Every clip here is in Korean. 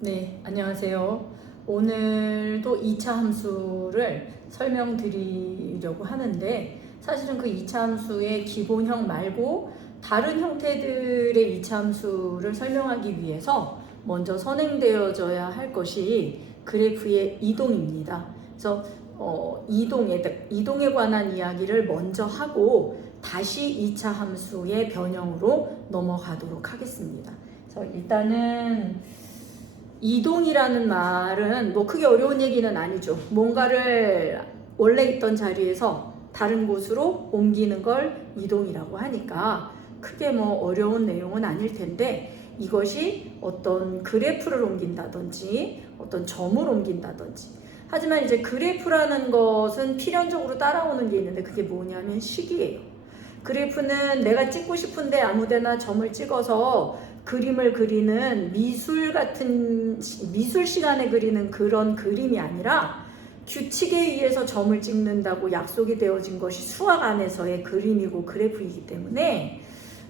네, 안녕하세요. 오늘도 2차 함수를 설명드리려고 하는데 사실은 그 2차 함수의 기본형 말고 다른 형태들의 2차 함수를 설명하기 위해서 먼저 선행되어져야 할 것이 그래프의 이동입니다. 그래서 이동에 관한 이야기를 먼저 하고 다시 2차 함수의 변형으로 넘어가도록 하겠습니다. 그래서 일단은 이동이라는 말은 뭐 크게 어려운 얘기는 아니죠. 뭔가를 원래 있던 자리에서 다른 곳으로 옮기는 걸 이동이라고 하니까 크게 뭐 어려운 내용은 아닐 텐데, 이것이 어떤 그래프를 옮긴다든지 어떤 점을 옮긴다든지, 하지만 이제 그래프라는 것은 필연적으로 따라오는 게 있는데 그게 뭐냐면 식이에요. 그래프는 내가 찍고 싶은데 아무데나 점을 찍어서 그림을 그리는 미술 시간에 그리는 그런 그림이 아니라 규칙에 의해서 점을 찍는다고 약속이 되어진 것이 수학 안에서의 그림이고 그래프이기 때문에,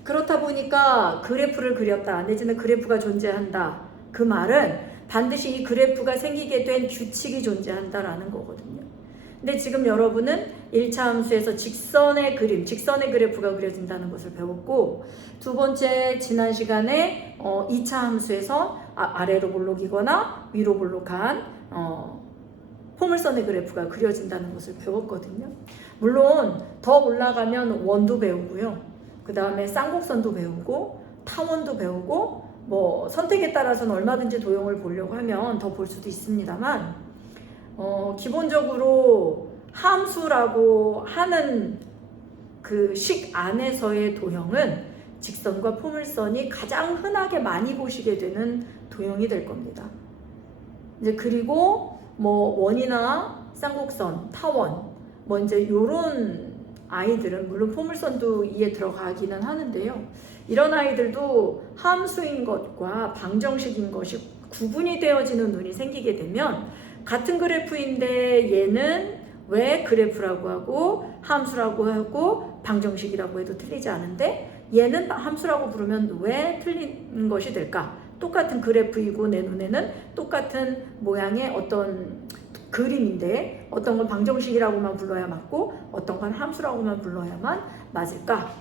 그렇다 보니까 그래프를 그렸다 내지는 그래프가 존재한다, 그 말은 반드시 이 그래프가 생기게 된 규칙이 존재한다라는 거거든요. 근데 지금 여러분은 1차 함수에서 직선의 그래프가 그려진다는 것을 배웠고, 두 번째 지난 시간에 2차 함수에서 아래로 볼록이거나 위로 볼록한 포물선의 그래프가 그려진다는 것을 배웠거든요. 물론 더 올라가면 원도 배우고요. 그 다음에 쌍곡선도 배우고 타원도 배우고, 뭐 선택에 따라서는 얼마든지 도형을 보려고 하면 더 볼 수도 있습니다만, 기본적으로 함수라고 하는 그 식 안에서의 도형은 직선과 포물선이 가장 흔하게 많이 보시게 되는 도형이 될 겁니다. 이제 그리고 뭐 원이나 쌍곡선, 타원, 뭐 이제 요런 아이들은 물론 포물선도 이에 들어가기는 하는데요. 이런 아이들도 함수인 것과 방정식인 것이 구분이 되어지는 눈이 생기게 되면, 같은 그래프인데 얘는 왜 그래프라고 하고 함수라고 하고 방정식이라고 해도 틀리지 않은데 얘는 함수라고 부르면 왜 틀린 것이 될까? 똑같은 그래프이고 내 눈에는 똑같은 모양의 어떤 그림인데 어떤 건 방정식이라고만 불러야 맞고 어떤 건 함수라고만 불러야만 맞을까?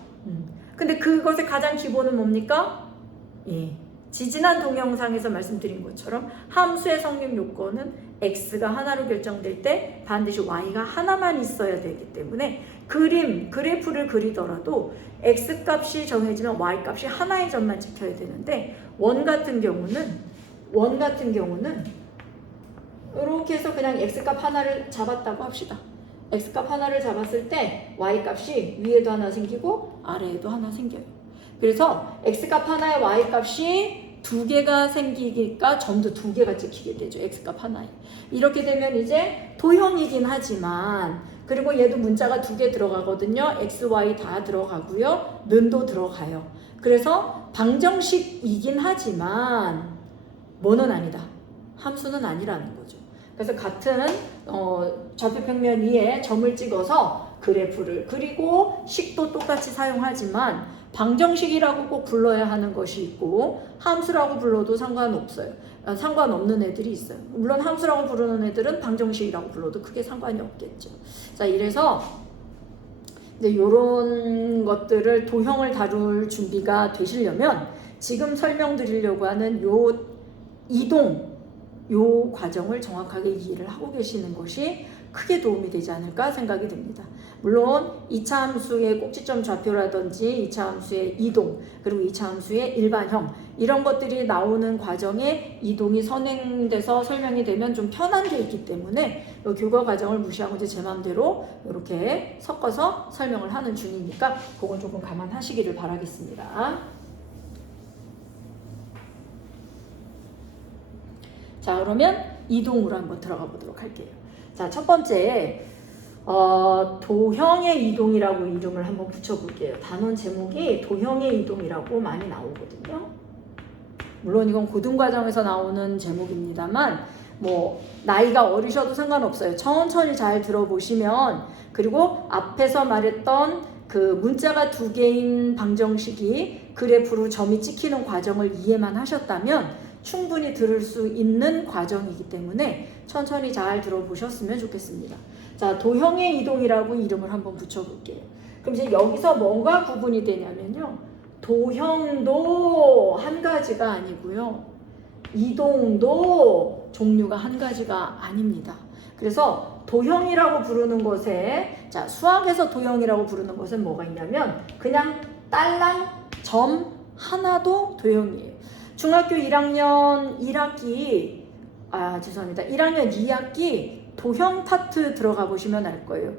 근데 그것의 가장 기본은 뭡니까? 지지난 동영상에서 말씀드린 것처럼 함수의 성립 요건은 x가 하나로 결정될 때 반드시 y가 하나만 있어야 되기 때문에 그래프를 그리더라도 x 값이 정해지면 y 값이 하나의 점만 지켜야 되는데, 원 같은 경우는 이렇게 해서 그냥 x 값 하나를 잡았다고 합시다. x 값 하나를 잡았을 때 y 값이 위에도 하나 생기고 아래에도 하나 생겨요. 그래서 x 값 하나에 y 값이 두 개가 생기니까 점도 두 개가 찍히게 되죠. x값 하나에. 이렇게 되면 이제 도형이긴 하지만, 그리고 얘도 문자가 두 개 들어가거든요. x, y 다 들어가고요. 는도 들어가요. 그래서 방정식이긴 하지만 뭐는 아니다. 함수는 아니라는 거죠. 그래서 같은 좌표평면 위에 점을 찍어서 그래프를 그리고 식도 똑같이 사용하지만 방정식이라고 꼭 불러야 하는 것이 있고 함수라고 불러도 상관없어요. 상관없는 애들이 있어요. 물론 함수라고 부르는 애들은 방정식이라고 불러도 크게 상관이 없겠죠. 자, 이래서 이제 이런 것들을 도형을 다룰 준비가 되시려면 지금 설명드리려고 하는 요 과정을 정확하게 이해를 하고 계시는 것이 크게 도움이 되지 않을까 생각이 듭니다. 물론 2차 함수의 꼭지점 좌표라든지 2차 함수의 이동, 그리고 2차 함수의 일반형, 이런 것들이 나오는 과정에 이동이 선행돼서 설명이 되면 좀 편한 게 있기 때문에 이 교과 과정을 무시하고 이제 제 마음대로 이렇게 섞어서 설명을 하는 중이니까 그건 조금 감안하시기를 바라겠습니다. 자, 그러면 이동으로 한번 들어가 보도록 할게요. 자, 첫 번째 도형의 이동이라고 이름을 한번 붙여볼게요. 단원 제목이 도형의 이동이라고 많이 나오거든요. 물론 이건 고등과정에서 나오는 제목입니다만 뭐 나이가 어리셔도 상관없어요. 천천히 잘 들어보시면, 그리고 앞에서 말했던 그 문자가 두 개인 방정식이 그래프로 점이 찍히는 과정을 이해만 하셨다면 충분히 들을 수 있는 과정이기 때문에 천천히 잘 들어보셨으면 좋겠습니다. 자, 도형의 이동이라고 이름을 한번 붙여볼게요. 그럼 이제 여기서 뭔가 구분이 되냐면요. 도형도 한 가지가 아니고요. 이동도 종류가 한 가지가 아닙니다. 그래서 도형이라고 부르는 것에, 자, 수학에서 도형이라고 부르는 것은 뭐가 있냐면 그냥 딸랑 점 하나도 도형이에요. 중학교 1학년 1학기, 1학년 2학기 도형 파트 들어가 보시면 알 거예요.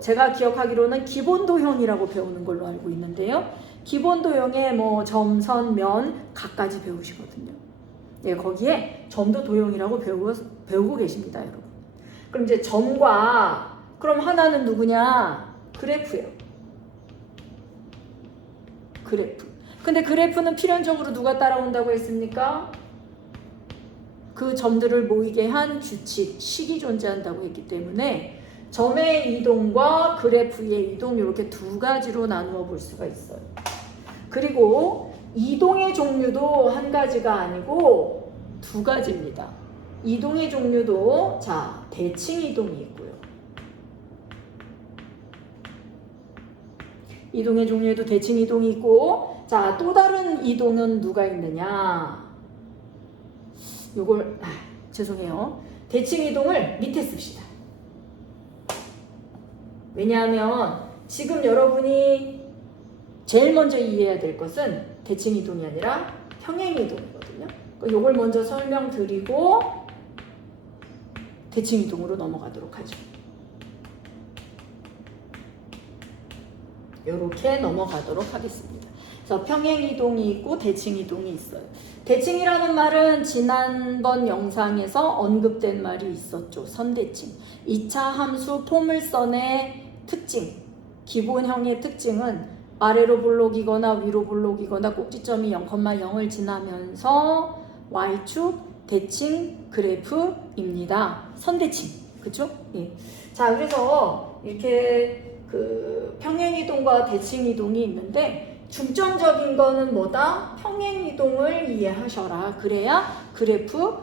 제가 기억하기로는 기본 도형이라고 배우는 걸로 알고 있는데요. 기본 도형에 뭐 점, 선, 면 각까지 배우시거든요. 예, 거기에 점도 도형이라고 배우고 계십니다, 여러분. 그럼 이제 점과, 그럼 하나는 누구냐? 그래프예요. 그래프. 근데 그래프는 필연적으로 누가 따라온다고 했습니까? 그 점들을 모이게 한 규칙, 식이 존재한다고 했기 때문에 점의 이동과 그래프의 이동, 이렇게 두 가지로 나누어 볼 수가 있어요. 그리고 이동의 종류도 한 가지가 아니고 두 가지입니다. 이동의 종류도, 자, 대칭 이동이 있고요. 이동의 종류에도 대칭 이동이 있고, 자, 또 다른 이동은 누가 있느냐? 요걸, 죄송해요. 대칭 이동을 밑에 씁시다. 왜냐하면 지금 여러분이 제일 먼저 이해해야 될 것은 대칭 이동이 아니라 평행 이동이거든요. 요걸 먼저 설명드리고 대칭 이동으로 넘어가도록 하죠. 이렇게 넘어가도록 하겠습니다. 그래서 평행 이동이 있고 대칭 이동이 있어요. 대칭이라는 말은 지난번 영상에서 언급된 말이 있었죠. 선대칭. 2차 함수 포물선의 특징, 기본형의 특징은 아래로 볼록이거나 위로 볼록이거나 꼭지점이 0,0을 지나면서 Y축 대칭 그래프입니다. 선대칭. 그쵸? 예. 자, 그래서 이렇게 그 평행이동과 대칭이동이 있는데 중점적인 거는 뭐다? 평행이동을 이해하셔라. 그래야 그래프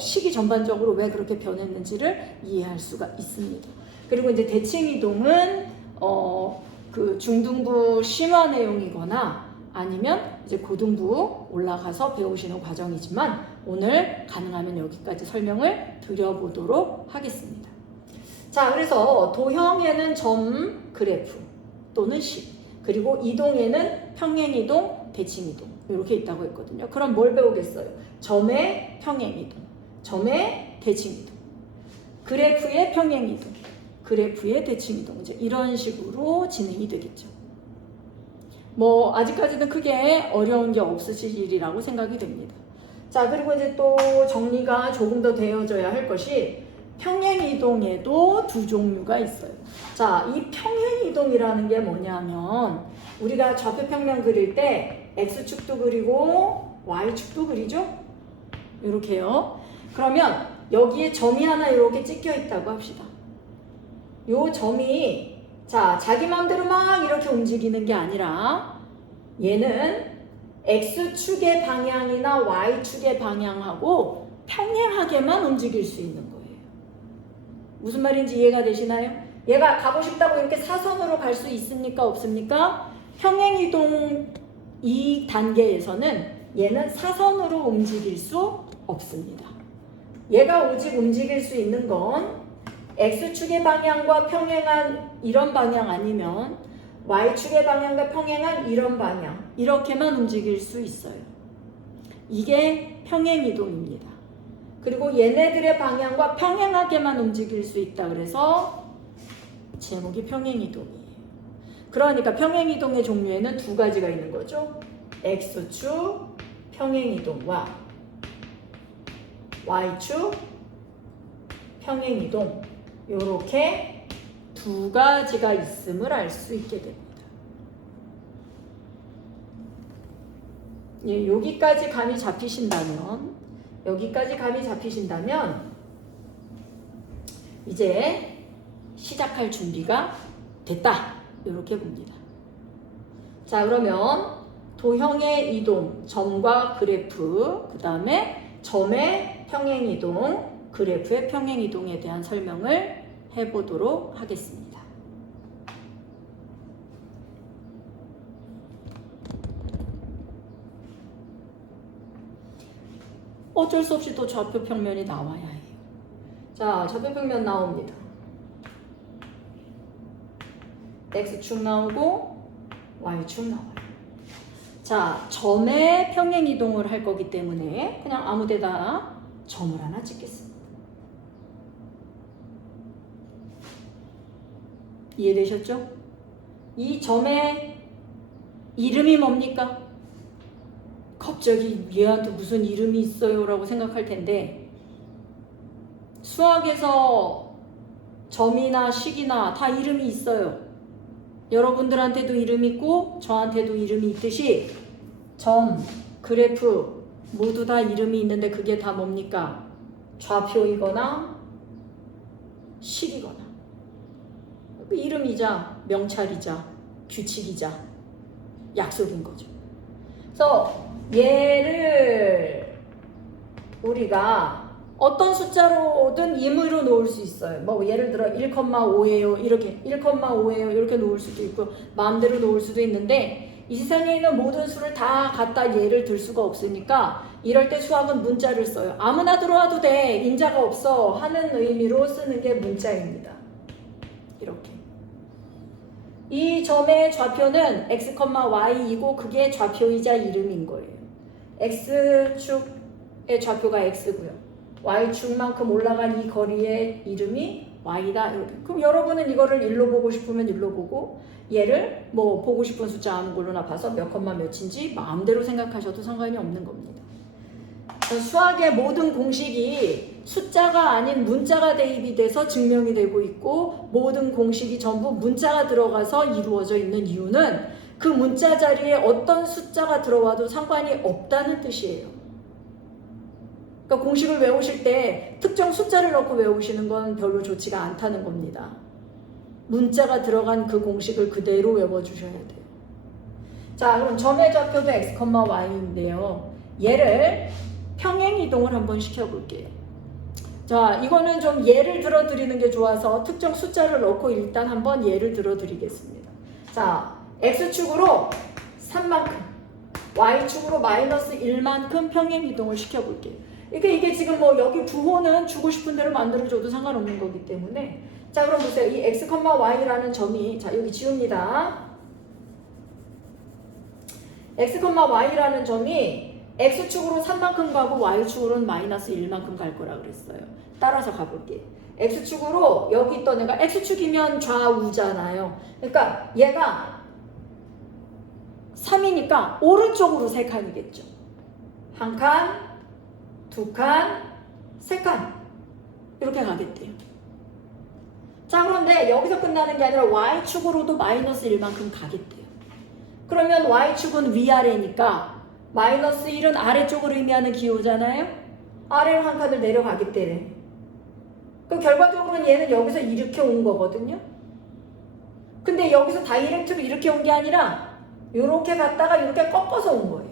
식이 전반적으로 왜 그렇게 변했는지를 이해할 수가 있습니다. 그리고 이제 대칭이동은 그 중등부 심화 내용이거나 아니면 이제 고등부 올라가서 배우시는 과정이지만 오늘 가능하면 여기까지 설명을 드려보도록 하겠습니다. 자, 그래서 도형에는 점, 그래프 또는 식, 그리고 이동에는 평행이동, 대칭이동 이렇게 있다고 했거든요. 그럼 뭘 배우겠어요? 점의 평행이동, 점의 대칭이동, 그래프의 평행이동, 그래프의 대칭이동, 이제 이런 식으로 진행이 되겠죠. 뭐 아직까지는 크게 어려운 게 없으시리라고 생각이 됩니다. 자, 그리고 이제 또 정리가 조금 더 되어져야 할 것이 평행이동에도 두 종류가 있어요. 자, 이 평행이동이라는 게 뭐냐면 우리가 좌표평면 그릴 때 X축도 그리고 Y축도 그리죠? 이렇게요. 그러면 여기에 점이 하나 이렇게 찍혀 있다고 합시다. 요 점이, 자, 자기 마음대로 막 이렇게 움직이는 게 아니라 얘는 X축의 방향이나 Y축의 방향하고 평행하게만 움직일 수 있는 거예요. 무슨 말인지 이해가 되시나요? 얘가 가고 싶다고 이렇게 사선으로 갈 수 있습니까? 없습니까? 평행이동 이 단계에서는 얘는 사선으로 움직일 수 없습니다. 얘가 오직 움직일 수 있는 건 X축의 방향과 평행한 이런 방향 아니면 Y축의 방향과 평행한 이런 방향, 이렇게만 움직일 수 있어요. 이게 평행이동입니다. 그리고 얘네들의 방향과 평행하게만 움직일 수 있다 그래서 제목이 평행이동이에요. 그러니까 평행이동의 종류에는 두 가지가 있는 거죠. X축 평행이동과 Y축 평행이동, 이렇게 두 가지가 있음을 알 수 있게 됩니다. 예, 여기까지 감이 잡히신다면 이제 시작할 준비가 됐다, 이렇게 봅니다. 자, 그러면 도형의 이동, 점과 그래프, 그 다음에 점의 평행이동, 그래프의 평행이동에 대한 설명을 해보도록 하겠습니다. 어쩔 수 없이 또 좌표 평면이 나와야 해요. 자, 좌표 평면 나옵니다. X축 나오고 Y축 나와요. 자, 점의 평행 이동을 할 거기 때문에 그냥 아무 데다 점을 하나 찍겠습니다. 이해되셨죠? 이 점의 이름이 뭡니까? 갑자기 얘한테 무슨 이름이 있어요? 라고 생각할 텐데 수학에서 점이나 식이나 다 이름이 있어요. 여러분들한테도 이름이 있고 저한테도 이름이 있듯이 점, 그래프 모두 다 이름이 있는데 그게 다 뭡니까? 좌표이거나 식이거나 그 이름이자 명찰이자 규칙이자 약속인 거죠. 그래서 얘를 우리가 어떤 숫자로든 임의로 놓을 수 있어요. 뭐 예를 들어 1,5예요. 이렇게 1,5예요. 이렇게 놓을 수도 있고 마음대로 놓을 수도 있는데 이 세상에 있는 모든 수를 다 갖다 예를 들 수가 없으니까 이럴 때 수학은 문자를 써요. 아무나 들어와도 돼. 인자가 없어 하는 의미로 쓰는 게 문자입니다. 이렇게. 이 점의 좌표는 x, y이고 그게 좌표이자 이름인 거예요. x축의 좌표가 x고요. y축만큼 올라간 이 거리의 이름이 y다. 이렇게. 그럼 여러분은 이거를 일로 보고 싶으면 일로 보고 얘를 뭐 보고 싶은 숫자 아무 걸로나 봐서 몇 컴마 몇인지 마음대로 생각하셔도 상관이 없는 겁니다. 수학의 모든 공식이 숫자가 아닌 문자가 대입이 돼서 증명이 되고 있고 모든 공식이 전부 문자가 들어가서 이루어져 있는 이유는 그 문자 자리에 어떤 숫자가 들어와도 상관이 없다는 뜻이에요. 그러니까 공식을 외우실 때 특정 숫자를 넣고 외우시는 건 별로 좋지가 않다는 겁니다. 문자가 들어간 그 공식을 그대로 외워주셔야 돼요. 자, 그럼 점의 좌표도 x, y인데요. 얘를 평행 이동을 한번 시켜볼게요. 자, 이거는 좀 예를 들어 드리는 게 좋아서 특정 숫자를 넣고 일단 한번 예를 들어 드리겠습니다. 자, x축으로 3만큼, y축으로 마이너스 1만큼 평행 이동을 시켜볼게요. 이게 지금 뭐 여기 부호는 주고 싶은 대로 만들어줘도 상관없는 거기 때문에 자, 그럼 보세요. 이 x, y라는 점이 자, 여기 지웁니다. x, y라는 점이 x축으로 3만큼 가고 y축으로는 마이너스 1만큼 갈 거라 그랬어요. 따라서 가볼게요. x축으로 여기 있던 애가 x축이면 좌우잖아요. 그러니까 얘가 3이니까 오른쪽으로 3칸이겠죠. 한 칸, 두 칸, 세 칸 이렇게 가겠대요. 자, 그런데 여기서 끝나는 게 아니라 y축으로도 마이너스 1만큼 가겠대요. 그러면 y축은 위아래니까 마이너스 1은 아래쪽을 의미하는 기호잖아요. 아래로 한 칸을 내려가겠대요. 그럼 결과적으로는 얘는 여기서 이렇게 온 거거든요. 근데 여기서 다이렉트로 이렇게 온 게 아니라 이렇게 갔다가 이렇게 꺾어서 온 거예요.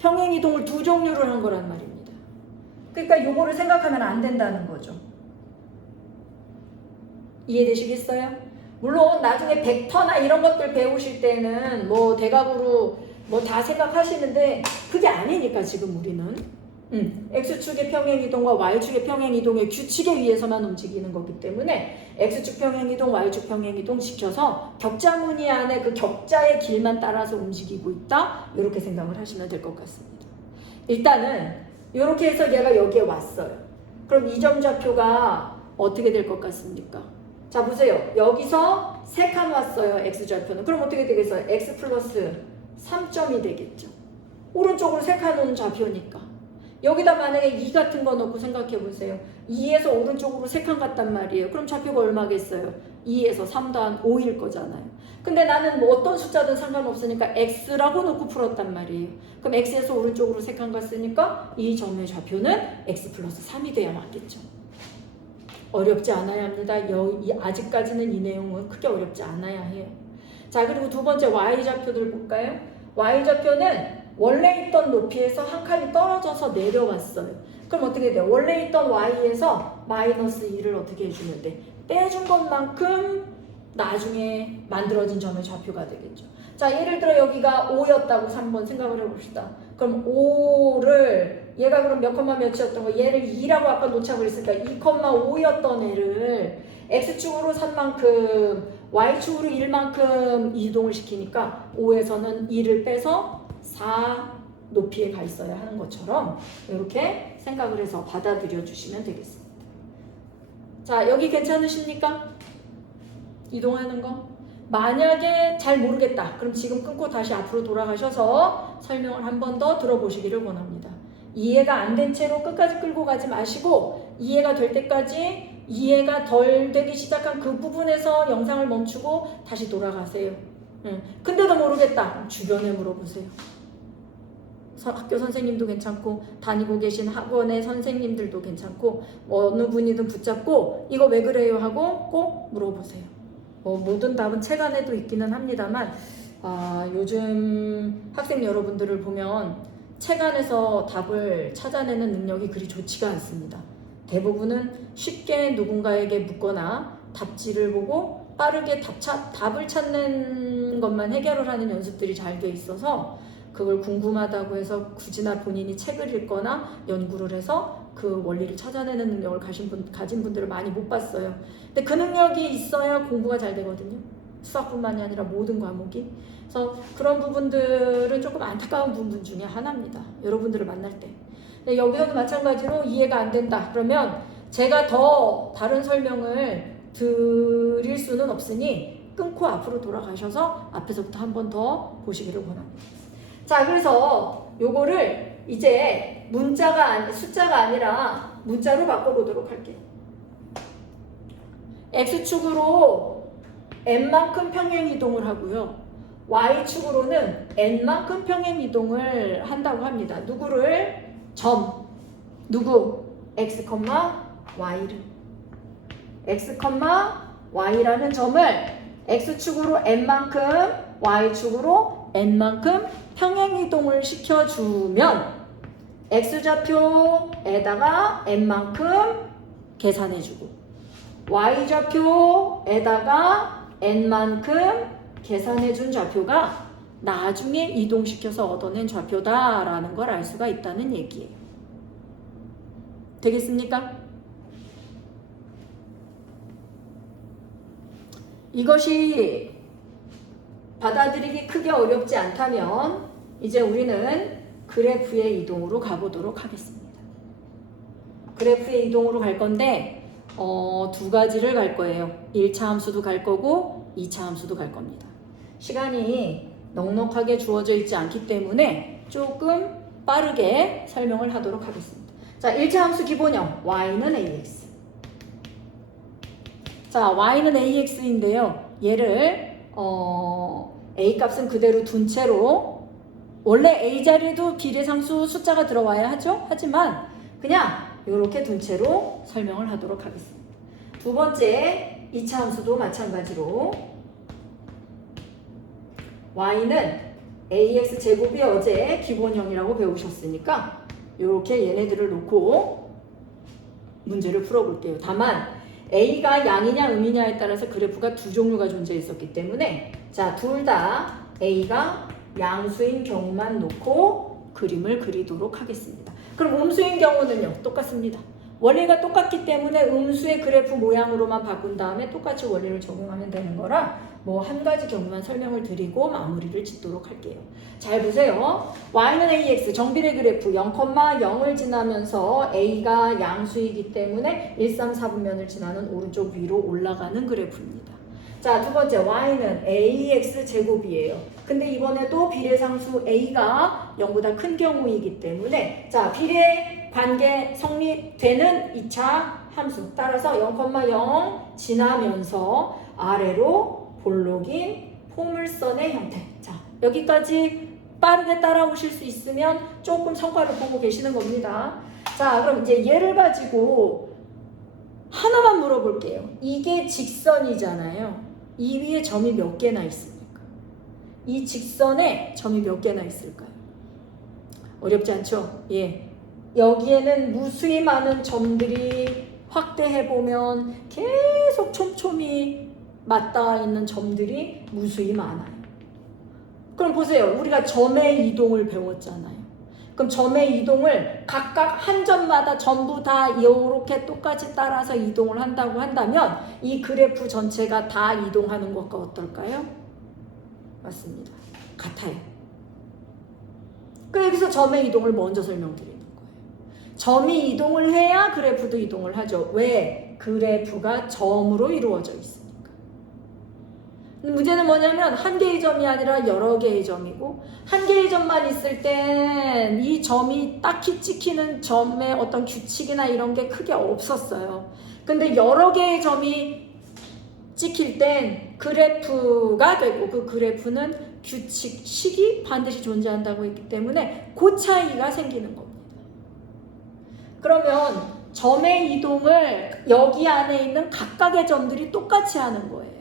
평행이동을 두 종류를 한 거란 말입니다. 그러니까 요거를 생각하면 안 된다는 거죠. 이해되시겠어요? 물론 나중에 벡터나 이런 것들 배우실 때는 뭐 대각으로 뭐 다 생각하시는데 그게 아니니까 지금 우리는 X축의 평행이동과 Y축의 평행이동의 규칙에 의해서만 움직이는 거기 때문에 X축 평행이동, Y축 평행이동 지켜서 격자무늬 안에 그 격자의 길만 따라서 움직이고 있다. 이렇게 생각을 하시면 될 것 같습니다. 일단은 이렇게 해서 얘가 여기에 왔어요. 그럼 이 점 좌표가 어떻게 될 것 같습니까? 자, 보세요. 여기서 3칸 왔어요. X좌표는. 그럼 어떻게 되겠어요? X 플러스 3점이 되겠죠. 오른쪽으로 3칸 오는 좌표니까. 여기다 만약에 2 같은 거 넣고 생각해 보세요. 2에서 오른쪽으로 3칸 갔단 말이에요. 그럼 좌표가 얼마겠어요? 2에서 3 더한 5일 거잖아요. 근데 나는 뭐 어떤 숫자든 상관없으니까 X라고 놓고 풀었단 말이에요. 그럼 X에서 오른쪽으로 3칸 갔으니까 이 점의 좌표는 X 플러스 3이 돼야 맞겠죠. 어렵지 않아야 합니다. 아직까지는 이 내용은 크게 어렵지 않아야 해요. 자, 그리고 두 번째 Y좌표들 볼까요? y좌표는 원래 있던 높이에서 한 칸이 떨어져서 내려왔어요. 그럼 어떻게 돼요? 원래 있던 y에서 마이너스 2를 어떻게 해주면 돼? 빼준 것만큼 나중에 만들어진 점의 좌표가 되겠죠. 자, 예를 들어 여기가 5였다고 3번 생각을 해봅시다. 그럼 5를 얘가 그럼 몇 컴마 몇이었던 거? 얘를 2라고 아까 놓자고 그랬으니까 2,5였던 애를 x축으로 3만큼 y축으로 1만큼 이동을 시키니까 5에서는 2를 빼서 4 높이에 가 있어야 하는 것처럼 이렇게 생각을 해서 받아들여 주시면 되겠습니다. 자, 여기 괜찮으십니까? 이동하는 거? 만약에 잘 모르겠다. 그럼 지금 끊고 다시 앞으로 돌아가셔서 설명을 한 번 더 들어보시기를 원합니다. 이해가 안 된 채로 끝까지 끌고 가지 마시고 이해가 될 때까지 이해가 덜 되기 시작한 그 부분에서 영상을 멈추고 다시 돌아가세요. 근데도 모르겠다. 주변에 물어보세요. 학교 선생님도 괜찮고 다니고 계신 학원의 선생님들도 괜찮고 어느 분이든 붙잡고 이거 왜 그래요 하고 꼭 물어보세요. 모든 답은 책 안에도 있기는 합니다만 요즘 학생 여러분들을 보면 책 안에서 답을 찾아내는 능력이 그리 좋지가 않습니다. 대부분은 쉽게 누군가에게 묻거나 답지를 보고 빠르게 답을 찾는 것만 해결을 하는 연습들이 잘 돼 있어서 그걸 궁금하다고 해서 굳이나 본인이 책을 읽거나 연구를 해서 그 원리를 찾아내는 능력을 가진 분들을 많이 못 봤어요. 근데 그 능력이 있어야 공부가 잘 되거든요. 수학뿐만이 아니라 모든 과목이. 그래서 그런 부분들은 조금 안타까운 부분 중에 하나입니다. 여러분들을 만날 때. 근데 여기서도 마찬가지로 이해가 안 된다. 그러면 제가 더 다른 설명을 드릴 수는 없으니 끊고 앞으로 돌아가셔서 앞에서부터 한 번 더 보시기를 원합니다. 자, 그래서 요거를 이제 숫자가 아니라 문자로 바꿔보도록 할게요. x축으로 n만큼 평행 이동을 하고요. y축으로는 n만큼 평행 이동을 한다고 합니다. 누구를? 누구? x, y를. x, y라는 점을 x축으로 n만큼 y축으로 n만큼 평행 이동을 시켜주면 x좌표에다가 n만큼 계산해주고 y좌표에다가 n만큼 계산해준 좌표가 나중에 이동시켜서 얻어낸 좌표다라는 걸 알 수가 있다는 얘기예요. 되겠습니까? 이것이 받아들이기 크게 어렵지 않다면 이제 우리는 그래프의 이동으로 가보도록 하겠습니다. 그래프의 이동으로 갈 건데 두 가지를 갈 거예요. 1차 함수도 갈 거고 2차 함수도 갈 겁니다. 시간이 넉넉하게 주어져 있지 않기 때문에 조금 빠르게 설명을 하도록 하겠습니다. 자, 1차 함수 기본형 y는 ax. 자, y는 ax인데요. 얘를 a 값은 그대로 둔 채로 원래 a 자리에도 비례상수 숫자가 들어와야 하죠. 하지만 그냥 이렇게 둔 채로 설명을 하도록 하겠습니다. 두 번째 2차 함수도 마찬가지로 y는 ax 제곱이 어제 기본형이라고 배우셨으니까 이렇게 얘네들을 놓고 문제를 풀어볼게요. 다만 a가 양이냐 음이냐에 따라서 그래프가 두 종류가 존재했었기 때문에 자, 둘 다 a가 양수인 경우만 놓고 그림을 그리도록 하겠습니다. 그럼 음수인 경우는요? 똑같습니다. 원리가 똑같기 때문에 음수의 그래프 모양으로만 바꾼 다음에 똑같이 원리를 적용하면 되는 거라 뭐 한 가지 경우만 설명을 드리고 마무리를 짓도록 할게요. 잘 보세요. y는 ax 정비례 그래프 0,0을 지나면서 a가 양수이기 때문에 1, 3, 4분면을 지나는 오른쪽 위로 올라가는 그래프입니다. 자, 두 번째 y는 ax 제곱이에요. 근데 이번에도 비례상수 a가 0보다 큰 경우이기 때문에 자, 비례 관계 성립되는 2차 함수 따라서 0,0 지나면서 아래로 볼록인 포물선의 형태. 자, 여기까지 빠르게 따라오실 수 있으면 조금 성과를 보고 계시는 겁니다. 자, 그럼 이제 얘를 가지고 하나만 물어볼게요. 이게 직선이잖아요. 이 위에 점이 몇 개나 있습니까? 이 직선에 점이 몇 개나 있을까요? 어렵지 않죠? 예. 여기에는 무수히 많은 점들이 확대해보면 계속 촘촘히 맞닿아 있는 점들이 무수히 많아요. 그럼 보세요. 우리가 점의 이동을 배웠잖아요. 그럼 점의 이동을 각각 한 점마다 전부 다 이렇게 똑같이 따라서 이동을 한다고 한다면 이 그래프 전체가 다 이동하는 것과 어떨까요? 맞습니다. 같아요. 그래서 여기서 점의 이동을 먼저 설명드리는 거예요. 점이 이동을 해야 그래프도 이동을 하죠. 왜? 그래프가 점으로 이루어져 있으니까. 문제는 뭐냐면 한 개의 점이 아니라 여러 개의 점이고 한 개의 점만 있을 땐 이 점이 딱히 찍히는 점의 어떤 규칙이나 이런 게 크게 없었어요. 근데 여러 개의 점이 찍힐 땐 그래프가 되고 그 그래프는 규칙, 식이 반드시 존재한다고 했기 때문에 그 차이가 생기는 겁니다. 그러면 점의 이동을 여기 안에 있는 각각의 점들이 똑같이 하는 거예요.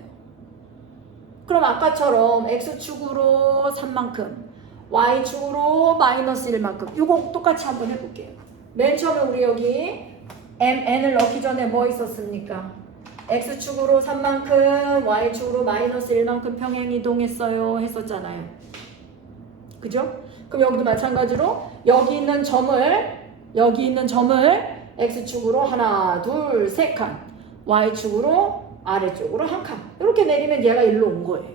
그럼 아까처럼 X축으로 3만큼, Y축으로 마이너스 1만큼 이거 똑같이 한번 해볼게요. 맨 처음에 우리 여기 MN을 넣기 전에 뭐 있었습니까? X축으로 3만큼, Y축으로 마이너스 1만큼 평행 이동했어요 했었잖아요. 그죠? 그럼 여기도 마찬가지로 여기 있는 점을 X축으로 하나, 둘, 세 칸, Y축으로 아래쪽으로 한 칸 이렇게 내리면 얘가 일로 온 거예요.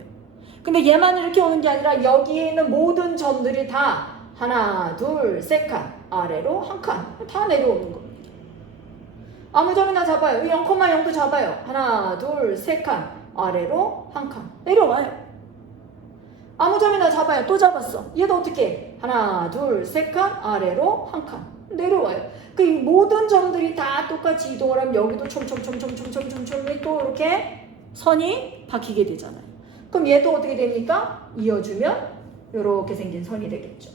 근데 얘만 이렇게 오는 게 아니라 여기에 있는 모든 점들이 다 하나, 둘, 세 칸 아래로 한 칸 다 내려오는 겁니다. 아무 점이나 잡아요. 0,0도 잡아요. 하나, 둘, 세 칸 아래로 한 칸 내려와요. 아무 점이나 잡아요. 또 잡았어. 얘도 어떻게 해? 하나, 둘, 세 칸 아래로 한 칸 내려와요. 그 모든 점들이 다 똑같이 이동을 하면 여기도 촘촘히 또 이렇게 선이 박히게 되잖아요. 그럼 얘도 어떻게 됩니까? 이어주면 이렇게 생긴 선이 되겠죠.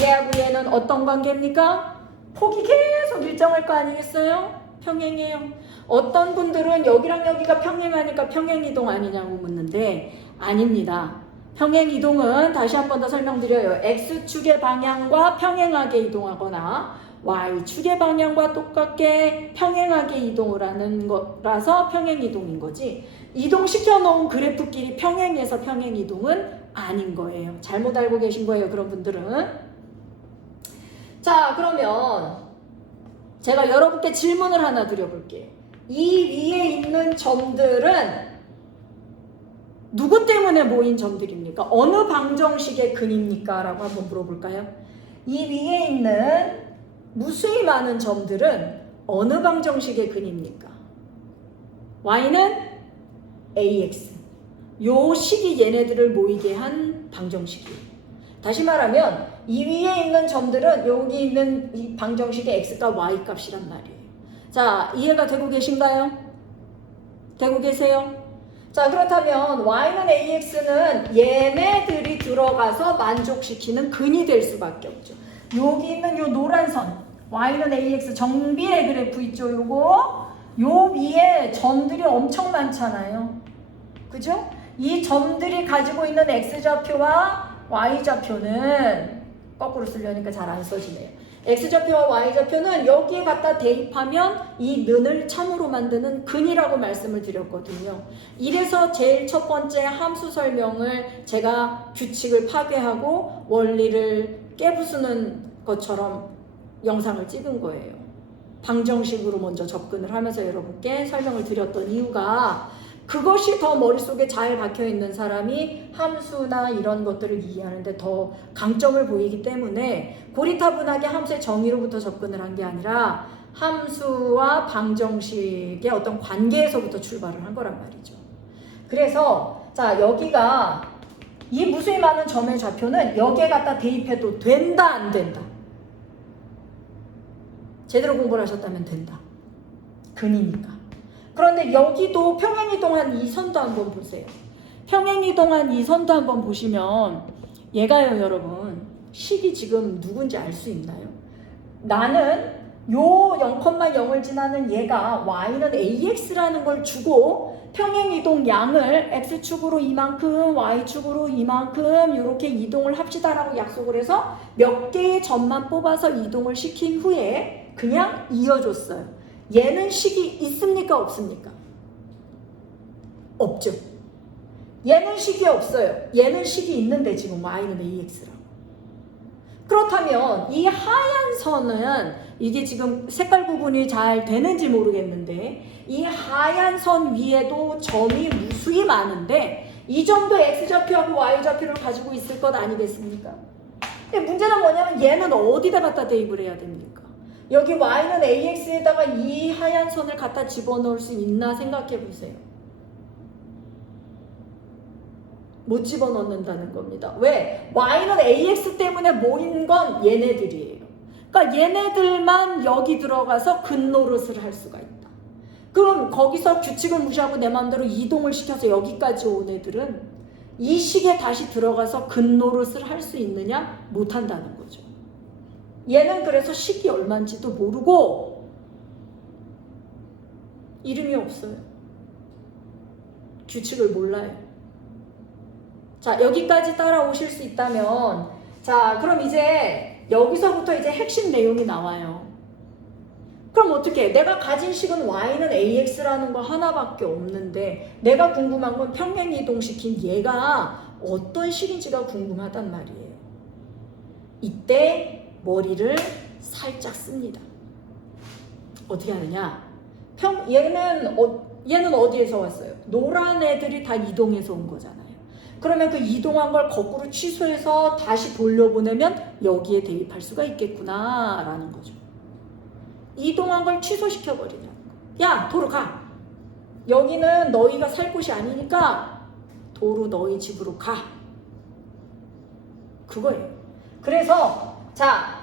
얘하고 얘는 어떤 관계입니까? 폭이 계속 일정할 거 아니겠어요? 평행이에요. 어떤 분들은 여기랑 여기가 평행하니까 평행이동 아니냐고 묻는데 아닙니다. 평행이동은 다시 한 번 더 설명드려요. X축의 방향과 평행하게 이동하거나 Y축의 방향과 똑같게 평행하게 이동을 하는 거라서 평행이동인 거지 이동시켜 놓은 그래프끼리 평행해서 평행이동은 아닌 거예요. 잘못 알고 계신 거예요. 그런 분들은. 자, 그러면 제가 여러분께 질문을 하나 드려볼게요. 이 위에 있는 점들은 누구 때문에 모인 점들입니까? 어느 방정식의 근입니까? 라고 한번 물어볼까요? 이 위에 있는 무수히 많은 점들은 어느 방정식의 근입니까? Y는 AX. 요 식이 얘네들을 모이게 한 방정식이에요. 다시 말하면 이 위에 있는 점들은 여기 있는 이 방정식의 X가 Y 값이란 말이에요. 자, 이해가 되고 계신가요? 되고 계세요? 자, 그렇다면 Y는 AX는 얘네들이 들어가서 만족시키는 근이 될 수밖에 없죠. 여기 있는 요 노란 선 Y는 AX 정비의 그래프 있죠. 요거 요 위에 점들이 엄청 많잖아요. 그죠? 이 점들이 가지고 있는 X좌표와 Y좌표는 거꾸로 쓰려니까 잘 안 써지네요. X좌표와 Y좌표는 여기에 갖다 대입하면 이 는을 참으로 만드는 근이라고 말씀을 드렸거든요. 이래서 제일 첫 번째 함수 설명을 제가 규칙을 파괴하고 원리를 깨부수는 것처럼 영상을 찍은 거예요. 방정식으로 먼저 접근을 하면서 여러분께 설명을 드렸던 이유가 그것이 더 머릿속에 잘 박혀있는 사람이 함수나 이런 것들을 이해하는데 더 강점을 보이기 때문에 고리타분하게 함수의 정의로부터 접근을 한 게 아니라 함수와 방정식의 어떤 관계에서부터 출발을 한 거란 말이죠. 그래서 자 여기가 이 무수히 많은 점의 좌표는 여기에 갖다 대입해도 된다 안 된다? 제대로 공부를 하셨다면 된다. 근이니까. 그런데 여기도 평행이동한 이 선도 한번 보세요. 평행이동한 이 선도 한번 보시면 얘가요 여러분 식이 지금 누군지 알 수 있나요? 나는 요 0,0을 지나는 얘가 y는 ax라는 걸 주고 평행이동 양을 x축으로 이만큼 y축으로 이만큼 이렇게 이동을 합시다라고 약속을 해서 몇 개의 점만 뽑아서 이동을 시킨 후에 그냥 이어줬어요. 얘는 식이 있습니까 없습니까? 없죠. 얘는 식이 없어요. 얘는 식이 있는데 지금 y는 ax라고. 그렇다면 이 하얀 선은 이게 지금 색깔 구분이 잘 되는지 모르겠는데 이 하얀 선 위에도 점이 무수히 많은데 이 점도 x좌표하고 y좌표를 가지고 있을 것 아니겠습니까? 근데 문제는 뭐냐면 얘는 어디다 갖다 대입을 해야 됩니까? 여기 y는 ax에다가 이 하얀 선을 갖다 집어넣을 수 있나 생각해 보세요. 못 집어넣는다는 겁니다. 왜? y는 ax 때문에 모인 건 얘네들이에요. 그러니까 얘네들만 여기 들어가서 근노릇을 할 수가 있다. 그럼 거기서 규칙을 무시하고 내 마음대로 이동을 시켜서 여기까지 온 애들은 이 식에 다시 들어가서 근노릇을 할 수 있느냐? 못한다는 거죠. 얘는 그래서 식이 얼마인지도 모르고 이름이 없어요. 규칙을 몰라요. 자, 여기까지 따라오실 수 있다면, 자, 그럼 이제 여기서부터 이제 핵심 내용이 나와요. 그럼 어떻게? 내가 가진 식은 y는 ax라는 거 하나밖에 없는데 내가 궁금한 건 평행이동시킨 얘가 어떤 식인지가 궁금하단 말이에요. 이때 머리를 살짝 씁니다. 어떻게 하느냐? 얘는 어디에서 왔어요? 노란 애들이 다 이동해서 온 거잖아요. 그러면 그 이동한 걸 거꾸로 취소해서 다시 돌려보내면 여기에 대입할 수가 있겠구나 라는 거죠. 이동한 걸 취소시켜버리냐는 거. 야, 도로 가. 여기는 너희가 살 곳이 아니니까 도로 너희 집으로 가. 그거예요. 그래서 자,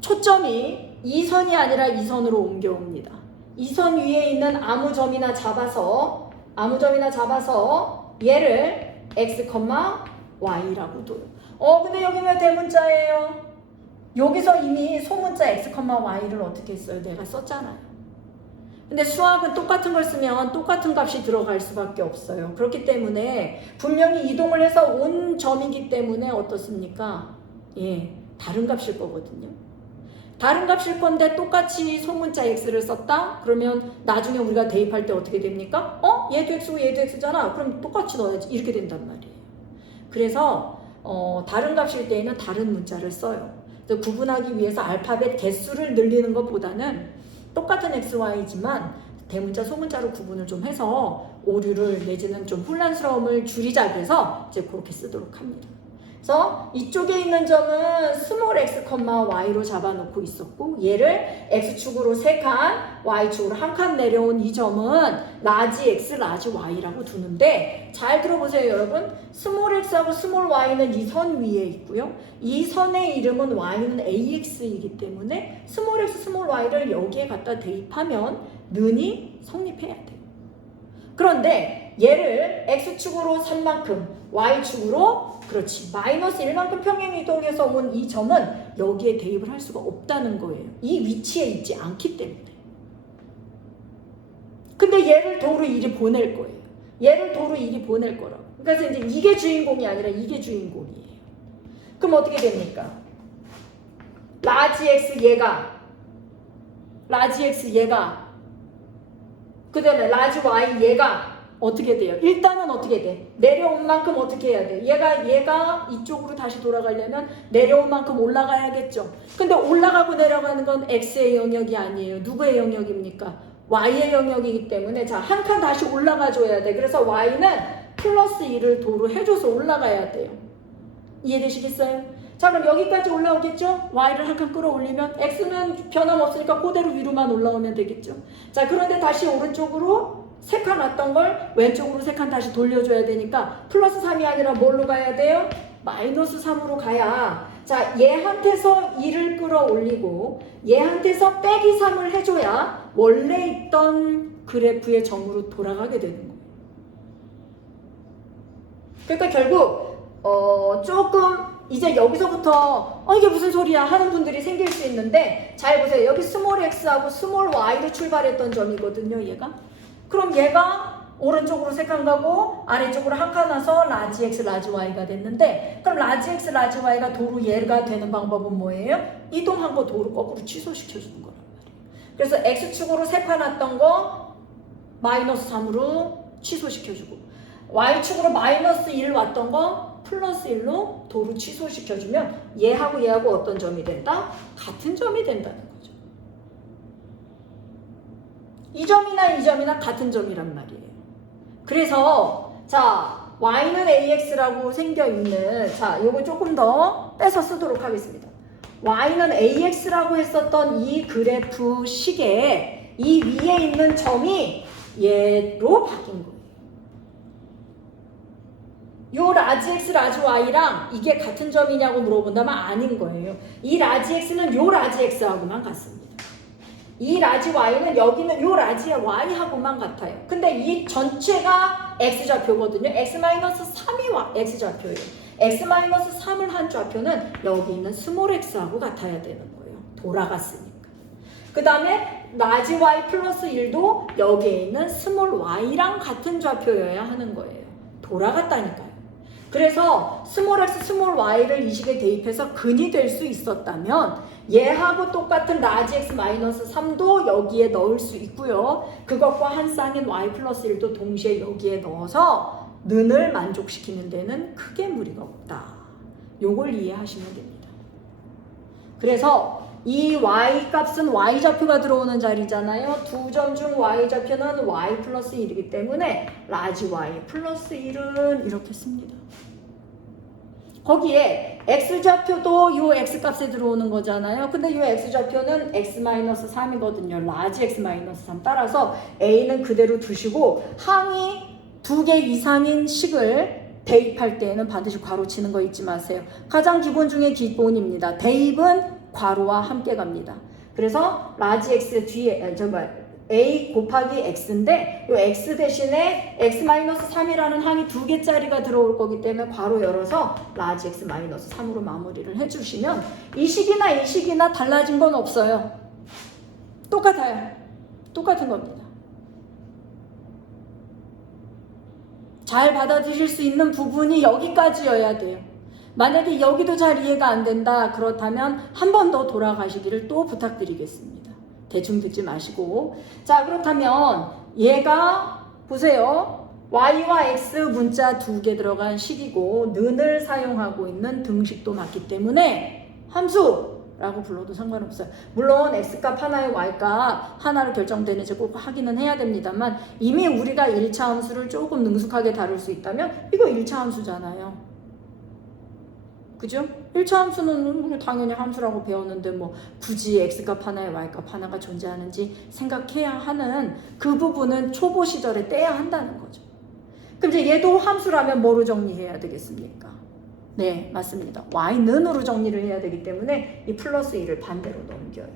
초점이 이 선이 아니라 이 선으로 옮겨옵니다. 이 선 위에 있는 아무 점이나 잡아서 얘를 x, y라고 둬요. 근데 여기 왜 대문자예요? 여기서 이미 소문자 x, y를 어떻게 했어요? 내가 썼잖아요. 근데 수학은 똑같은 걸 쓰면 똑같은 값이 들어갈 수밖에 없어요. 그렇기 때문에 분명히 이동을 해서 온 점이기 때문에 어떻습니까? 예, 다른 값일 거거든요. 다른 값일 건데 똑같이 소문자 x를 썼다? 그러면 나중에 우리가 대입할 때 어떻게 됩니까? 얘도 x고 얘도 x잖아. 그럼 똑같이 넣어야지. 이렇게 된단 말이에요. 그래서 다른 값일 때에는 다른 문자를 써요. 구분하기 위해서 알파벳 개수를 늘리는 것보다는 똑같은 xy지만 대문자 소문자로 구분을 좀 해서 오류를 내지는 좀 혼란스러움을 줄이자 그래서 이제 그렇게 쓰도록 합니다. 그래서 이쪽에 있는 점은 스몰 x, y로 잡아놓고 있었고 얘를 x축으로 3칸, y축으로 1칸 내려온 이 점은 라지 x, 라지 y라고 두는데 잘 들어보세요 여러분. 스몰 x하고 스몰 y는 이 선 위에 있고요. 이 선의 이름은 y는 ax이기 때문에 스몰 x, 스몰 y를 여기에 갖다 대입하면 는이 성립해야 돼요. 그런데 얘를 x축으로 3만큼, y축으로 그렇지 마이너스 1만큼 평행이동해서 온 이 점은 여기에 대입을 할 수가 없다는 거예요. 이 위치에 있지 않기 때문에. 근데 얘를 도로 1이 보낼 거예요. 얘를 도로 1이 보낼 거라고. 그래서 이제 이게 주인공이 아니라 이게 주인공이에요. 그럼 어떻게 됩니까? 라지 x 얘가 그 다음에 라지 y 얘가 어떻게 돼요? 일단은 어떻게 돼? 내려온 만큼 어떻게 해야 돼? 얘가 이쪽으로 다시 돌아가려면 내려온 만큼 올라가야겠죠. 근데 올라가고 내려가는 건 x의 영역이 아니에요. 누구의 영역입니까? y의 영역이기 때문에 자, 한 칸 다시 올라가 줘야 돼. 그래서 y는 플러스 1을 도로 해줘서 올라가야 돼요. 이해되시겠어요? 자, 그럼 여기까지 올라오겠죠? y를 한 칸 끌어올리면 x는 변함없으니까 그대로 위로만 올라오면 되겠죠. 자, 그런데 다시 오른쪽으로 3칸 왔던 걸 왼쪽으로 3칸 다시 돌려줘야 되니까 플러스 3이 아니라 뭘로 가야 돼요? 마이너스 3으로 가야 자 얘한테서 2를 끌어올리고 얘한테서 빼기 3을 해줘야 원래 있던 그래프의 점으로 돌아가게 되는 거예요. 그러니까 결국 조금 이제 여기서부터 이게 무슨 소리야 하는 분들이 생길 수 있는데 잘 보세요. 여기 스몰 x하고 스몰 y로 출발했던 점이거든요. 얘가. 그럼 얘가 오른쪽으로 3칸 가고 아래쪽으로 1칸 와서 라지 x 라지 y가 됐는데 그럼 라지 x 라지 y가 도로 얘가 되는 방법은 뭐예요? 이동한 거 도로 거꾸로 취소시켜 주는 거란 말이에요. 그래서 x축으로 3칸 왔던 거 마이너스 3으로 취소시켜 주고 y축으로 마이너스 1 왔던 거 플러스 1로 도로 취소시켜 주면 얘하고 얘하고 어떤 점이 된다? 같은 점이 된다는 거죠. 이 점이나 이 점이나 같은 점이란 말이에요. 그래서 자 y는 ax라고 생겨있는 자 요거 조금 더 빼서 쓰도록 하겠습니다. y는 ax라고 했었던 이 그래프 식에 이 위에 있는 점이 얘로 바뀐 거예요. 요 라지 x 라지 y랑 이게 같은 점이냐고 물어본다면 아닌 거예요. 이 라지 x는 요 라지 x하고만 같습니다. 이 라지 y는 여기는 요 라지 y하고만 같아요. 근데 이 전체가 x좌표거든요. x-3이 x좌표예요. x-3을 한 좌표는 여기 있는 스몰 x하고 같아야 되는 거예요. 돌아갔으니까. 그 다음에 라지 y 플러스 1도 여기에 있는 스몰 y랑 같은 좌표여야 하는 거예요. 돌아갔다니까요. 그래서 스몰 x, 스몰 y를 이 식에 대입해서 근이 될 수 있었다면 얘하고 똑같은 라지 x 마이너스 3도 여기에 넣을 수 있고요. 그것과 한 쌍인 y 플러스 1도 동시에 여기에 넣어서 는을 만족시키는 데는 크게 무리가 없다. 요걸 이해하시면 됩니다. 그래서 이 y 값은 y좌표가 들어오는 자리잖아요. 두 점 중 y좌표는 y 플러스 1이기 때문에 라지 y 플러스 1은 이렇게 씁니다. 거기에 x좌표도 요 x값에 들어오는 거잖아요. 근데 요 x좌표는 x-3이거든요. 라지 x-3 따라서 a는 그대로 두시고 항이 2개 이상인 식을 대입할 때에는 반드시 괄호 치는 거 잊지 마세요. 가장 기본 중에 기본입니다. 대입은 괄호와 함께 갑니다. 그래서 라지 x 뒤에 a 곱하기 x인데 이 x 대신에 x-3이라는 항이 2개짜리가 들어올 거기 때문에 괄호 열어서 라지 x-3으로 마무리를 해주시면 이 식이나 이 식이나 달라진 건 없어요. 똑같아요. 똑같은 겁니다. 잘 받아들일 수 있는 부분이 여기까지여야 돼요. 만약에 여기도 잘 이해가 안 된다 그렇다면 한 번 더 돌아가시기를 또 부탁드리겠습니다. 대충 듣지 마시고. 자, 그렇다면 얘가 보세요. y와 x 문자 2개 들어간 식이고 는을 사용하고 있는 등식도 맞기 때문에 함수라고 불러도 상관없어요. 물론 x값 하나에 y값 하나로 결정되는지 꼭 확인은 해야 됩니다만 이미 우리가 1차 함수를 조금 능숙하게 다룰 수 있다면 이거 1차 함수잖아요. 그죠? 1차 함수는 당연히 함수라고 배웠는데 뭐 굳이 x값 하나에 y값 하나가 존재하는지 생각해야 하는 그 부분은 초보 시절에 떼야 한다는 거죠. 그럼 이제 얘도 함수라면 뭐로 정리해야 되겠습니까? 네, 맞습니다. y는으로 정리를 해야 되기 때문에 이 플러스 1을 반대로 넘겨요.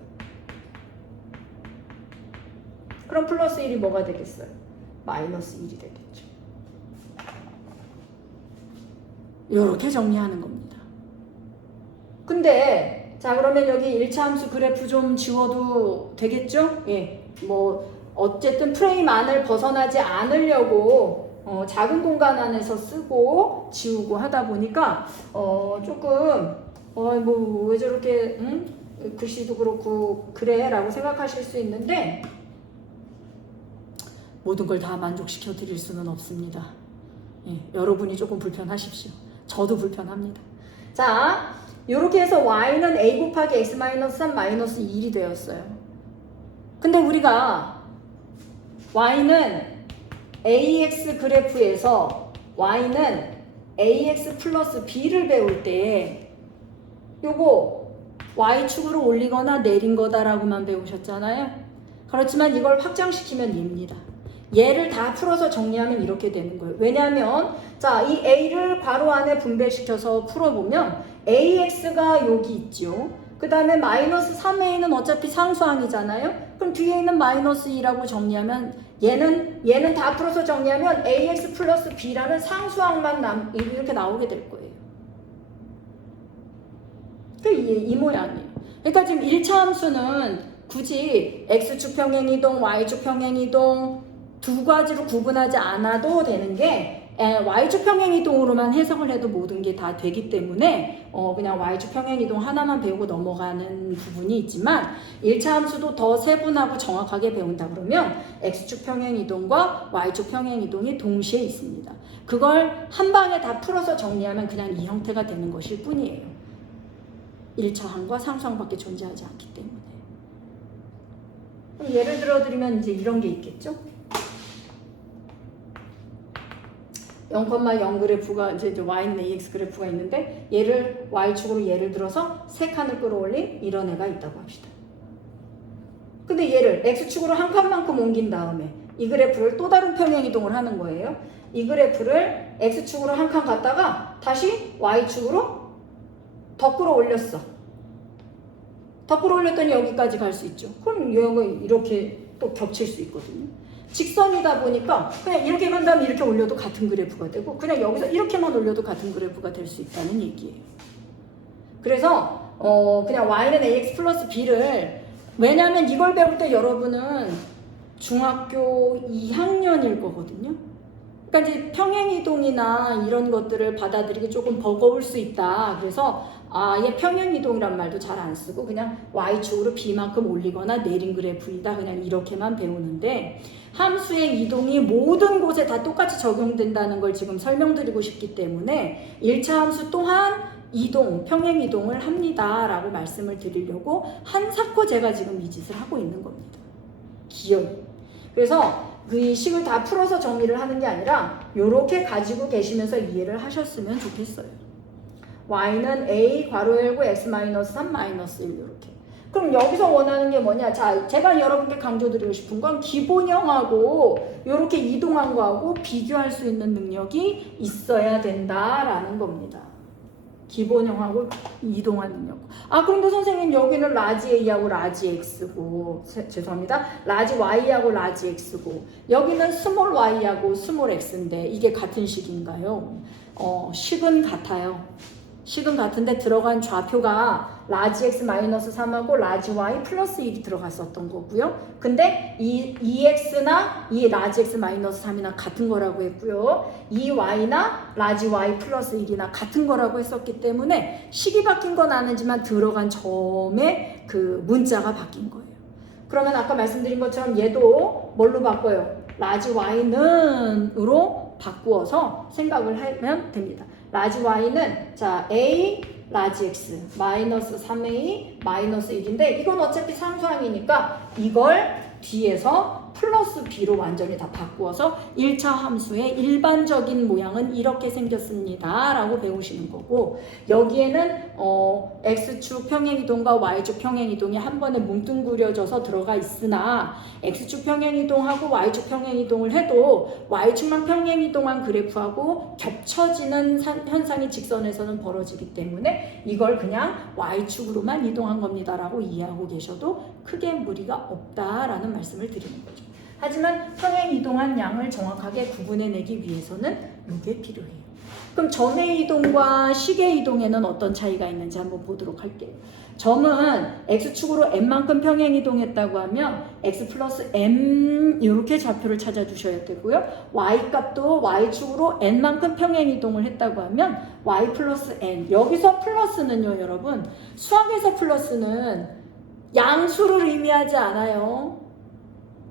그럼 플러스 1이 뭐가 되겠어요? 마이너스 1이 되겠죠. 이렇게 정리하는 겁니다. 근데 자 그러면 여기 1차 함수 그래프 좀 지워도 되겠죠? 예, 뭐 어쨌든 프레임 안을 벗어나지 않으려고 작은 공간 안에서 쓰고 지우고 하다 보니까 조금 뭐 왜 저렇게 글씨도 그렇고 그래 라고 생각하실 수 있는데 모든 걸 다 만족시켜 드릴 수는 없습니다. 예, 여러분이 조금 불편하십시오. 저도 불편합니다. 자, 이렇게 해서 y는 a 곱하기 x-3 마이너스 1이 되었어요. 근데 우리가 y는 ax 그래프에서 y는 ax 플러스 b를 배울 때 요거 y축으로 올리거나 내린 거다라고만 배우셨잖아요. 그렇지만 이걸 확장시키면 얘입니다. 얘를 다 풀어서 정리하면 이렇게 되는 거예요. 왜냐하면 자, 이 a를 괄호 안에 분배시켜서 풀어보면 ax가 여기 있죠. 그 다음에 마이너스 3a는 어차피 상수항이잖아요. 그럼 뒤에 있는 마이너스 2라고 정리하면 얘는 다 풀어서 정리하면 ax 플러스 b라는 상수항만 이렇게 나오게 될 거예요. 이 모양이에요. 그러니까 지금 1차 함수는 굳이 X축 평행이동, Y축 평행이동 두 가지로 구분하지 않아도 되는 게 Y축 평행이동으로만 해석을 해도 모든 게 다 되기 때문에 그냥 Y축 평행이동 하나만 배우고 넘어가는 부분이 있지만 1차 함수도 더 세분하고 정확하게 배운다 그러면 X축 평행이동과 Y축 평행이동이 동시에 있습니다. 그걸 한 방에 다 풀어서 정리하면 그냥 이 형태가 되는 것일 뿐이에요. 1차항과 상수항밖에 존재하지 않기 때문에. 그럼 예를 들어 드리면 이제 이런 게 있겠죠? 0,0 그래프가 이제 Y는 AX 그래프가 있는데 얘를 Y축으로 예를 들어서 3칸을 끌어올린 이런 애가 있다고 합시다. 근데 얘를 X축으로 한 칸만큼 옮긴 다음에 이 그래프를 또 다른 평행이동을 하는 거예요. 이 그래프를 X축으로 한 칸 갔다가 다시 Y축으로 더 끌어올렸어. 더 끌어올렸더니 여기까지 갈 수 있죠. 그럼 얘가 이렇게 또 겹칠 수 있거든요. 직선이다 보니까 그냥 이렇게 간 다음에 이렇게 올려도 같은 그래프가 되고 그냥 여기서 이렇게만 올려도 같은 그래프가 될 수 있다는 얘기예요. 그래서 그냥 y는 ax 플러스 b를 왜냐하면 이걸 배울 때 여러분은 중학교 2학년일 거거든요. 그러니까 이제 평행이동이나 이런 것들을 받아들이기 조금 버거울 수 있다. 그래서 아예 평행이동이란 말도 잘 안 쓰고 그냥 y축으로 b만큼 올리거나 내린 그래프이다. 그냥 이렇게만 배우는데 함수의 이동이 모든 곳에 다 똑같이 적용된다는 걸 지금 설명드리고 싶기 때문에 1차 함수 또한 이동, 평행이동을 합니다. 라고 말씀을 드리려고 한사코 제가 지금 이 짓을 하고 있는 겁니다. 기억이. 그래서 그 식을 다 풀어서 정리를 하는 게 아니라 이렇게 가지고 계시면서 이해를 하셨으면 좋겠어요. y는 a 괄호 열고 x-3 -1 이렇게. 그럼 여기서 원하는 게 뭐냐? 자, 제가 여러분께 강조드리고 싶은 건 기본형하고 이렇게 이동한 거하고 비교할 수 있는 능력이 있어야 된다라는 겁니다. 기본형하고 이동한 능력. 그런데 선생님 여기는 라지 A하고 라지 X고 죄송합니다. 라지 Y하고 라지 X고 여기는 스몰 Y하고 스몰 X인데 이게 같은 식인가요? 식은 같아요. 식은 같은데 들어간 좌표가 라지 x 마이너스 3하고 라지 y 플러스 1이 들어갔었던 거고요. 근데 이 2x나 이 라지 x 마이너스 3이나 같은 거라고 했고요. 이 y나 라지 y 플러스 1이나 같은 거라고 했었기 때문에 식이 바뀐 건 아니지만 들어간 점의 그 문자가 바뀐 거예요. 그러면 아까 말씀드린 것처럼 얘도 뭘로 바꿔요? 라지 y는으로 바꾸어서 생각을 하면 됩니다. 라지 y는 자 a 라지 x 마이너스 3a 마이너스 1인데 이건 어차피 상수항이니까 이걸 뒤에서 플러스 b로 완전히 다 바꾸어서 1차 함수의 일반적인 모양은 이렇게 생겼습니다 라고 배우시는 거고 여기에는 x축 평행이동과 y축 평행이동이 한 번에 뭉뚱그려져서 들어가 있으나 x축 평행이동하고 y축 평행이동을 해도 y축만 평행이동한 그래프하고 겹쳐지는 현상이 직선에서는 벌어지기 때문에 이걸 그냥 y축으로만 이동한 겁니다 라고 이해하고 계셔도 크게 무리가 없다라는 말씀을 드리는 거죠. 하지만 평행 이동한 양을 정확하게 구분해내기 위해서는 이게 필요해요. 그럼 점의 이동과 식의 이동에는 어떤 차이가 있는지 한번 보도록 할게요. 점은 x축으로 n만큼 평행 이동했다고 하면 x 플러스 m 이렇게 좌표를 찾아주셔야 되고요. y값도 y축으로 n만큼 평행 이동을 했다고 하면 y 플러스 n. 여기서 플러스는요 여러분 수학에서 플러스는 양수를 의미하지 않아요.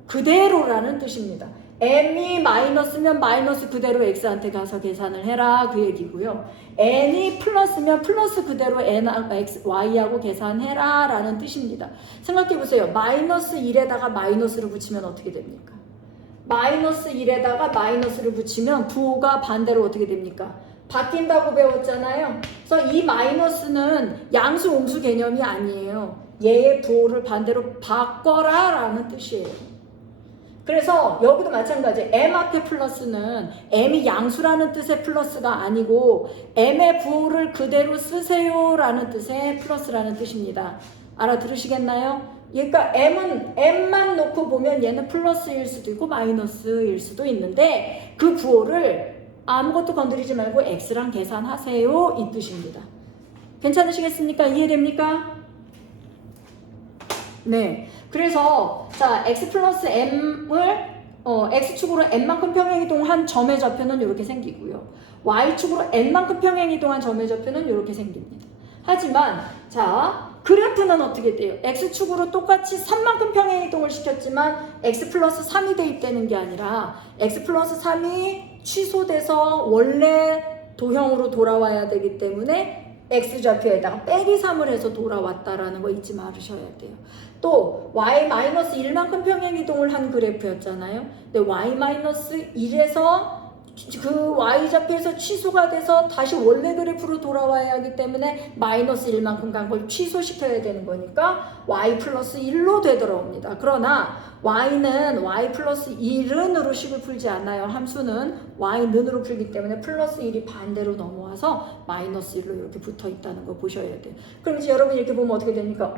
그대로라는 뜻입니다. m이 마이너스면 마이너스 그대로 x한테 가서 계산을 해라 그 얘기고요. n이 플러스면 플러스 그대로 y하고 계산해라 라는 뜻입니다. 생각해보세요. 마이너스 1에다가 마이너스를 붙이면 어떻게 됩니까? 마이너스 1에다가 마이너스를 붙이면 부호가 반대로 어떻게 됩니까? 바뀐다고 배웠잖아요. 그래서 이 마이너스는 양수 옴수 개념이 아니에요. 얘의 부호를 반대로 바꿔라 라는 뜻이에요. 그래서 여기도 마찬가지 m 앞에 플러스는 m이 양수라는 뜻의 플러스가 아니고 m의 부호를 그대로 쓰세요 라는 뜻의 플러스라는 뜻입니다. 알아들으시겠나요? 그러니까 m은 m만 놓고 보면 얘는 플러스일 수도 있고 마이너스일 수도 있는데 그 부호를 아무것도 건드리지 말고 x랑 계산하세요 이 뜻입니다. 괜찮으시겠습니까? 이해됩니까? 네. 그래서 자 x 플러스 m을 x축으로 n만큼 평행이동한 점의 좌표는 이렇게 생기고요. y축으로 n만큼 평행이동한 점의 좌표는 이렇게 생깁니다. 하지만 자 그래프는 어떻게 돼요? x축으로 똑같이 3만큼 평행이동을 시켰지만 x 플러스 3이 대입되는 게 아니라 x 플러스 3이 취소돼서 원래 도형으로 돌아와야 되기 때문에 x좌표에다가 빼기 3을 해서 돌아왔다라는 거 잊지 말으셔야 돼요. 또 y-1만큼 평행이동을 한 그래프였잖아요. 근데 y-1에서 그 y좌표에서 취소가 돼서 다시 원래 그래프로 돌아와야 하기 때문에 마이너스 1만큼 간 걸 취소시켜야 되는 거니까 y 플러스 1로 되돌아옵니다. 그러나 y는 y 플러스 1은으로 식을 풀지 않아요. 함수는 y는으로 풀기 때문에 플러스 1이 반대로 넘어와서 마이너스 1로 이렇게 붙어 있다는 거 보셔야 돼요. 그럼 이제 여러분 이렇게 보면 어떻게 됩니까?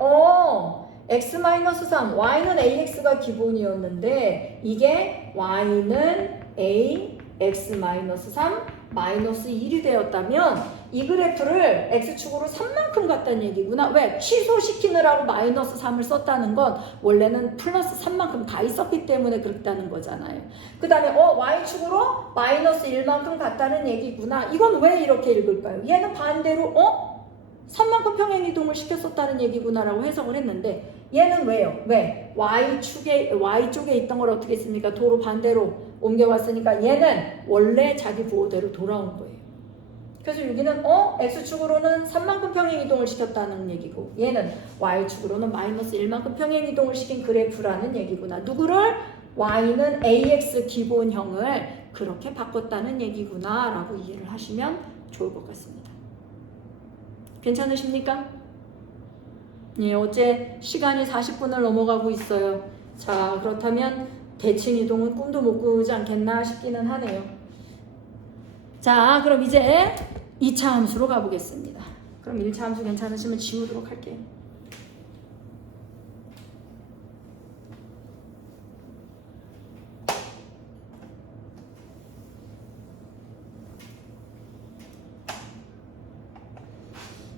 x-3, y는 ax가 기본이었는데 이게 y는 a x-3 마이너스 1이 되었다면 이 그래프를 x축으로 3만큼 갔다는 얘기구나. 왜? 취소시키느라고 마이너스 3을 썼다는 건 원래는 플러스 3만큼 가 있었기 때문에 그렇다는 거잖아요. 그 다음에 y축으로 마이너스 1만큼 갔다는 얘기구나. 이건 왜 이렇게 읽을까요? 얘는 반대로 3만큼 평행이동을 시켰었다는 얘기구나라고 해석을 했는데 얘는 왜요? 왜? y쪽에 있던 걸 어떻게 했습니까? 도로 반대로 옮겨왔으니까 얘는 원래 자기 부호대로 돌아온 거예요. 그래서 여기는 x축으로는 3만큼 평행이동을 시켰다는 얘기고 얘는 y축으로는 마이너스 1만큼 평행이동을 시킨 그래프라는 얘기구나. 누구를? y는 ax 기본형을 그렇게 바꿨다는 얘기구나 라고 이해를 하시면 좋을 것 같습니다. 괜찮으십니까? 예, 어째 시간이 40분을 넘어가고 있어요. 자, 그렇다면 대칭 이동은 꿈도 못 꾸지 않겠나 싶기는 하네요. 자, 그럼 이제 2차 함수로 가보겠습니다. 그럼 1차 함수 괜찮으시면 지우도록 할게요.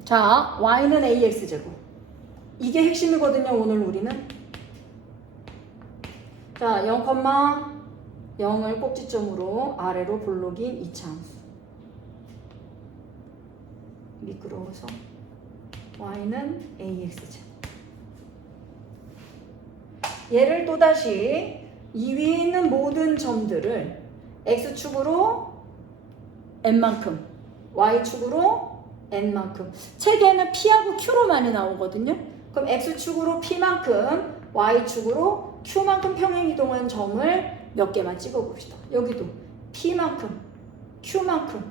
자, y는 ax제곱. 이게 핵심이거든요, 오늘 우리는. 자, 0,0을 꼭지점으로 아래로 볼록인 2차 함수. 미끄러워서 y는 ax제곱. 얘를 또다시 이 위에 있는 모든 점들을 x축으로 n만큼, y축으로 n만큼. 책에는 p하고 q로 많이 나오거든요. 그럼 x축으로 p만큼, y축으로 q만큼 평행이동한 점을 몇 개만 찍어봅시다. 여기도 p만큼, q만큼,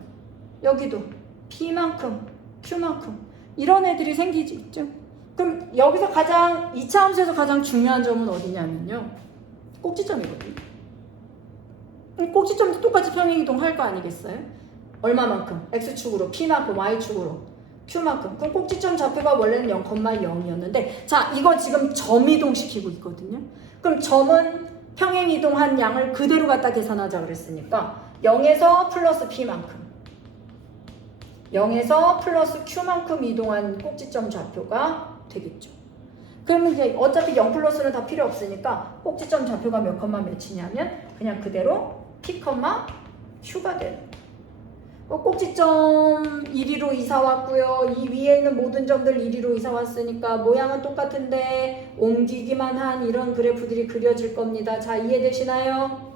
여기도 p만큼, q만큼. 이런 애들이 생기지 있죠. 그럼 여기서 가장 2차 함수에서 가장 중요한 점은 어디냐면요. 꼭지점이거든요. 그럼 꼭지점도 똑같이 평행이동 할 거 아니겠어요? 얼마만큼? x축으로 p만큼, y축으로 q만큼. 그럼 꼭지점 좌표가 원래는 0,0이었는데 자, 이거 지금 점 이동시키고 있거든요. 그럼 점은 평행이동한 양을 그대로 갖다 계산하자 그랬으니까 0에서 플러스 p만큼, 0에서 플러스 q만큼 이동한 꼭지점 좌표가 되겠죠. 그러면 이제 어차피 0 플러스는 다 필요 없으니까 꼭지점 좌표가 몇 컴마 몇이냐면 그냥 그대로 p, q가 되는 거예요. 꼭지점 1위로 이사 왔고요. 이 위에 있는 모든 점들 1위로 이사 왔으니까 모양은 똑같은데 옮기기만 한 이런 그래프들이 그려질 겁니다. 자, 이해되시나요?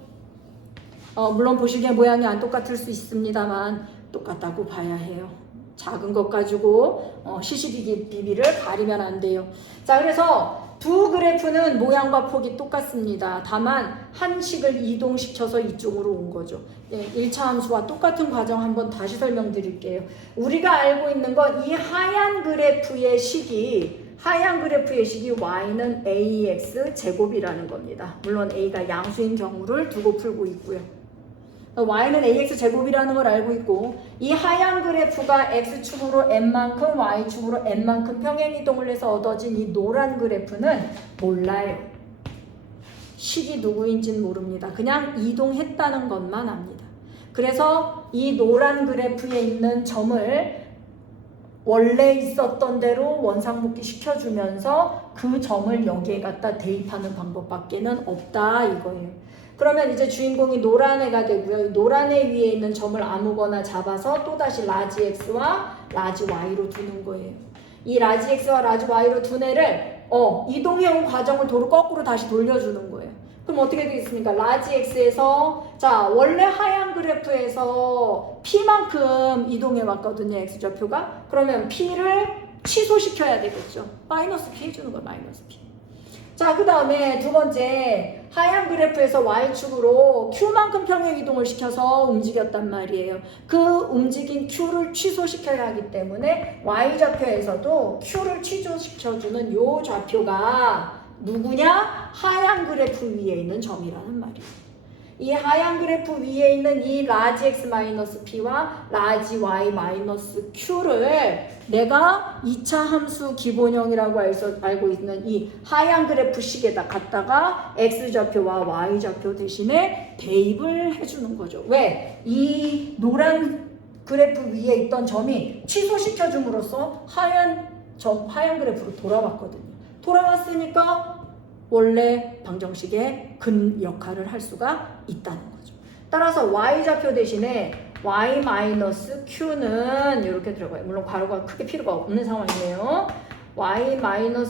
물론 보시기에 모양이 안 똑같을 수 있습니다만 똑같다고 봐야 해요. 작은 것 가지고 시시비비를 가리면 안 돼요. 자, 그래서 두 그래프는 모양과 폭이 똑같습니다. 다만 한 식을 이동시켜서 이쪽으로 온 거죠. 예, 1차 함수와 똑같은 과정 한번 다시 설명드릴게요. 우리가 알고 있는 건 이 하얀 그래프의 식이 y는 ax 제곱이라는 겁니다. 물론 a가 양수인 경우를 두고 풀고 있고요. y는 ax 제곱이라는 걸 알고 있고 이 하얀 그래프가 x축으로 n만큼 y축으로 n만큼 평행이동을 해서 얻어진 이 노란 그래프는 몰라요. 식이 누구인지는 모릅니다. 그냥 이동했다는 것만 압니다. 그래서 이 노란 그래프에 있는 점을 원래 있었던 대로 원상복귀 시켜주면서 그 점을 여기에 갖다 대입하는 방법밖에는 없다 이거예요. 그러면 이제 주인공이 노란 애가 되고요. 이 노란 애 위에 있는 점을 아무거나 잡아서 또다시 라지 x와 라지 y로 두는 거예요. 이 라지 x와 라지 y로 둔 애를 이동해온 과정을 도로 거꾸로 다시 돌려주는 거예요. 그럼 어떻게 되겠습니까? 라지 x에서 자 원래 하얀 그래프에서 p만큼 이동해 왔거든요. x좌표가. 그러면 p를 취소시켜야 되겠죠. 마이너스 p 해주는 거예요. 마이너스 p. 자, 그 다음에 두 번째 하얀 그래프에서 y축으로 q만큼 평행 이동을 시켜서 움직였단 말이에요. 그 움직인 q를 취소시켜야 하기 때문에 y좌표에서도 q를 취소시켜주는 요 좌표가 누구냐? 하얀 그래프 위에 있는 점이라는 말이에요. 이 하얀 그래프 위에 있는 이 라지 x-p와 라지 y-q를 내가 2차 함수 기본형이라고 알고 있는 이 하얀 그래프 식에다 갖다가 x좌표와 y좌표 대신에 대입을 해주는 거죠. 왜? 이 노란 그래프 위에 있던 점이 취소시켜 줌으로써 하얀 그래프로 돌아왔거든요. 돌아왔으니까 원래 방정식의 근 역할을 할 수가 있다는 거죠. 따라서 y좌표 대신에 y-q는 이렇게 들어가요. 물론 괄호가 크게 필요가 없는 상황이네요. y-q는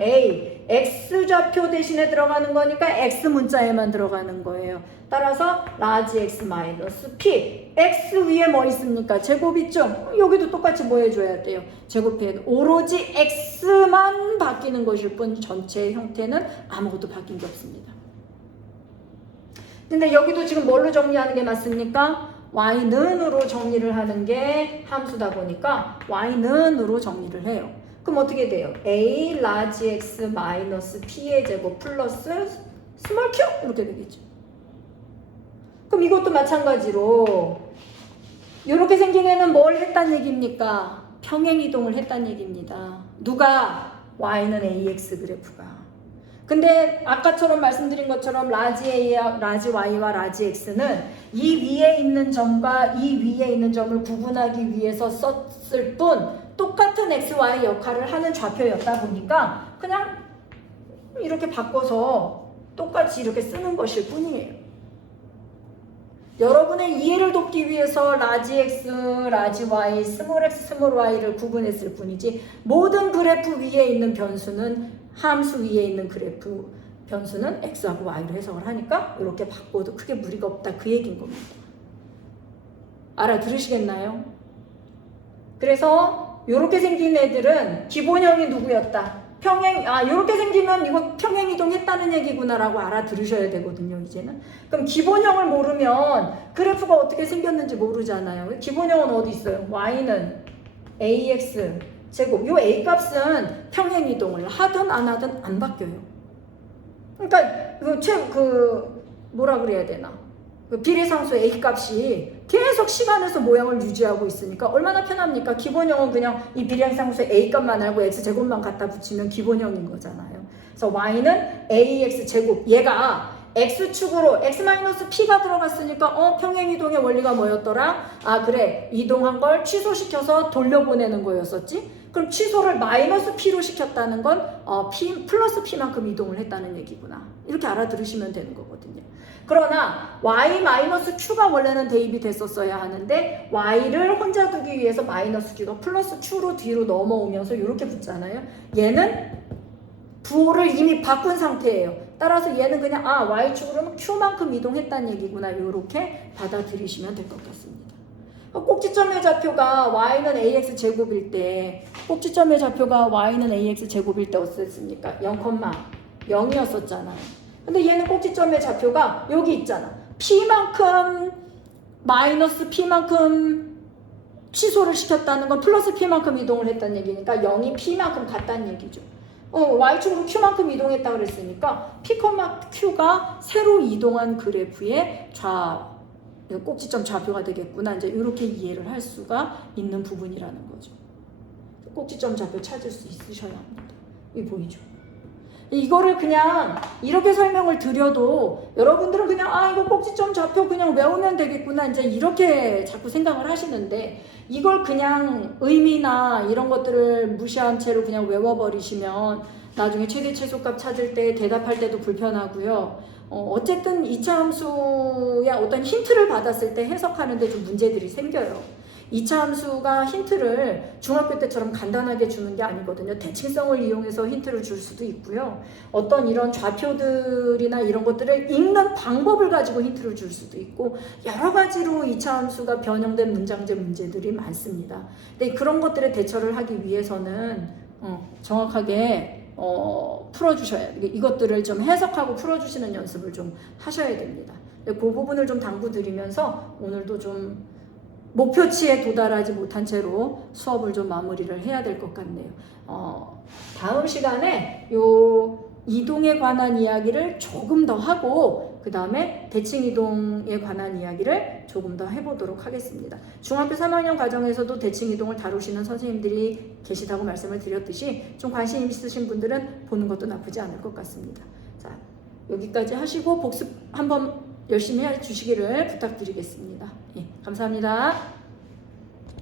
a, x좌표 대신에 들어가는 거니까 x 문자에만 들어가는 거예요. 따라서 라지 x-p x 위에 뭐 있습니까? 제곱 있죠? 여기도 똑같이 뭐 해줘야 돼요? 제곱해 오로지 x만 바뀌는 것일 뿐 전체 형태는 아무것도 바뀐 게 없습니다. 근데 여기도 지금 뭘로 정리하는 게 맞습니까? y는으로 정리를 하는 게 함수다 보니까 y는으로 정리를 해요. 그럼 어떻게 돼요? a 라지 x 마이너스 p의 제곱 플러스 스몰 q 이렇게 되겠죠. 그럼 이것도 마찬가지로 이렇게 생긴 애는 뭘 했단 얘기입니까? 평행 이동을 했단 얘기입니다. 누가? y는 ax 그래프가. 근데 아까처럼 말씀드린 것처럼 라지 a와 라지 y와 라지 x는 이 위에 있는 점과 이 위에 있는 점을 구분하기 위해서 썼을 뿐 똑같은 x, y 역할을 하는 좌표였다 보니까 그냥 이렇게 바꿔서 똑같이 이렇게 쓰는 것일 뿐이에요. 여러분의 이해를 돕기 위해서 라지 x, 라지 y, 스몰 x, 스몰 y를 구분했을 뿐이지 모든 그래프 위에 있는 변수는 함수 위에 있는 그래프 변수는 x하고 y로 해석을 하니까 이렇게 바꿔도 크게 무리가 없다 그 얘기인 겁니다. 알아들으시겠나요? 그래서 이렇게 생긴 애들은 기본형이 누구였다? 이렇게 생기면 이거 평행 이동했다는 얘기구나라고 알아들으셔야 되거든요, 이제는. 그럼 기본형을 모르면 그래프가 어떻게 생겼는지 모르잖아요. 기본형은 어디 있어요? y는 ax 제곱. 요 a 값은 평행 이동을 하든 안 하든 안 바뀌어요. 그러니까 뭐라 그래야 되나? 그 비례상수 a 값이 계속 시간에서 모양을 유지하고 있으니까 얼마나 편합니까? 기본형은 그냥 이 비례상수 a 값만 알고 x 제곱만 갖다 붙이면 기본형인 거잖아요. 그래서 y는 ax 제곱. 얘가 x축으로 x-p가 들어갔으니까 평행이동의 원리가 뭐였더라? 아 그래 이동한 걸 취소시켜서 돌려보내는 거였었지? 그럼 취소를 마이너스 p로 시켰다는 건 p 플러스 p만큼 이동을 했다는 얘기구나. 이렇게 알아들으시면 되는 거거든요. 그러나 y-q가 원래는 대입이 됐었어야 하는데 y를 혼자 두기 위해서 마이너스 q가 플러스 q로 뒤로 넘어오면서 이렇게 붙잖아요. 얘는 부호를 이미 바꾼 상태예요. 따라서 얘는 그냥 y축으로는 q만큼 이동했다는 얘기구나. 이렇게 받아들이시면 될 것 같습니다. 꼭지점의 좌표가 y는 ax 제곱일 때 꼭지점의 좌표가 y는 ax 제곱일 때 어땠습니까? 0,0이었었잖아요. 근데 얘는 꼭지점의 좌표가 여기 있잖아. p만큼 마이너스 p만큼 취소를 시켰다는 건 플러스 p만큼 이동을 했다는 얘기니까 0이 p만큼 같다는 얘기죠. y축으로 q만큼 이동했다 그랬으니까 p, q가 새로 이동한 그래프의 꼭지점 좌표가 되겠구나. 이제 이렇게 이해를 할 수가 있는 부분이라는 거죠. 꼭지점 좌표 찾을 수 있으셔야 합니다. 이게 보이죠? 이거를 그냥 이렇게 설명을 드려도 여러분들은 그냥 이거 꼭지점 좌표 그냥 외우면 되겠구나 이제 이렇게 자꾸 생각을 하시는데 이걸 그냥 의미나 이런 것들을 무시한 채로 그냥 외워버리시면 나중에 최대 최소값 찾을 때 대답할 때도 불편하고요. 어쨌든 2차 함수의 어떤 힌트를 받았을 때 해석하는데 좀 문제들이 생겨요. 2차 함수가 힌트를 중학교 때처럼 간단하게 주는 게 아니거든요. 대칭성을 이용해서 힌트를 줄 수도 있고요. 어떤 이런 좌표들이나 이런 것들을 읽는 방법을 가지고 힌트를 줄 수도 있고 여러 가지로 2차 함수가 변형된 문장제 문제들이 많습니다. 근데 그런 것들에 대처를 하기 위해서는 정확하게 풀어주셔야 돼요. 이것들을 좀 해석하고 풀어주시는 연습을 좀 하셔야 됩니다. 그 부분을 좀 당부드리면서 오늘도 좀 목표치에 도달하지 못한 채로 수업을 좀 마무리를 해야 될 것 같네요. 다음 시간에 요 이동에 관한 이야기를 조금 더 하고 그 다음에 대칭 이동에 관한 이야기를 조금 더 해보도록 하겠습니다. 중학교 3학년 과정에서도 대칭 이동을 다루시는 선생님들이 계시다고 말씀을 드렸듯이 좀 관심 있으신 분들은 보는 것도 나쁘지 않을 것 같습니다. 자, 여기까지 하시고 복습 한번 열심히 해주시기를 부탁드리겠습니다. 예, 감사합니다.